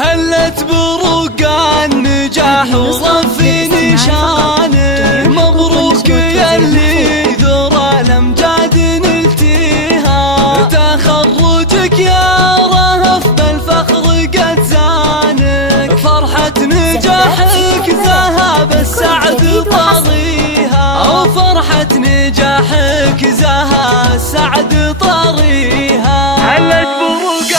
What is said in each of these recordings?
هلت بروق النجاح ورفي نشانه، مبروك يلي ذرى الامجاد نلتيها، تخرجك يا رهف بالفخر قد زانك، فرحة نجاحك ذهب السعد طريها، فرحة نجاحك زها السعد طريها.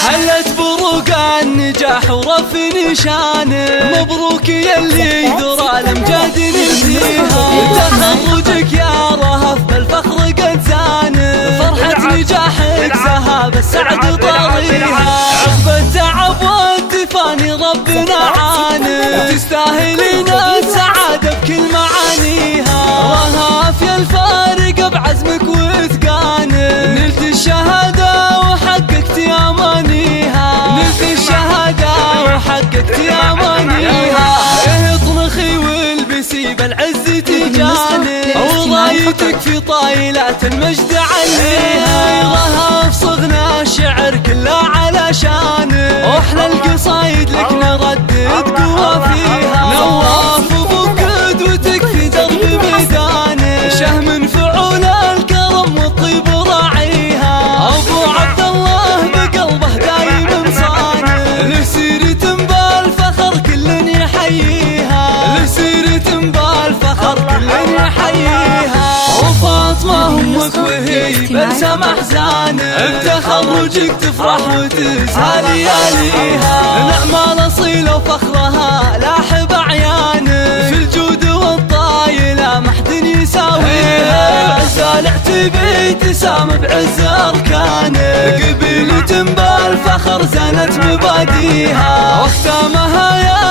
هلت بروق النجاح ورفي نشانه، مبروك يلي ذرى الامجاد نلتيها، تخرجك يا رهف بالفخر قد زانه، فرحة نجاحك ذهب السعد طريها، عقب التعب والتفاني ربنا عانه، تستاهلين السعادة بكل معانيها، رهف يا الفارق بعزمك واتقانه، نلت الشهادة وحققت امانيها، نلت الشهادة وحققت امانيها، اطنخي والبسي بالعز تجاني، ورايتك في طايلات المجد عليها، رهف صغنا الشعر كله علشانه، واحلى القصايد لك نردد قوة فيها، نواف وبكد وتكفي درب ميدانه، شهم فعول الكرم والطيب راعيها، ابو عبد الله بقلبه دايم صانه، له سيرة بالفخر كل يحييها، له سيرة بالفخر كل يحييها، وفاطمة امك وهي بلسم احزانه، بتخرجك تفرح وتزهى لياليها، نعم الاصيله وفخرها لاح بعيانه، في الجود والطايله ما حد يساويها، عزال اعتبي تسام بعز اركانه، قبيلة بالفخر زانت مباديها، واختامها يا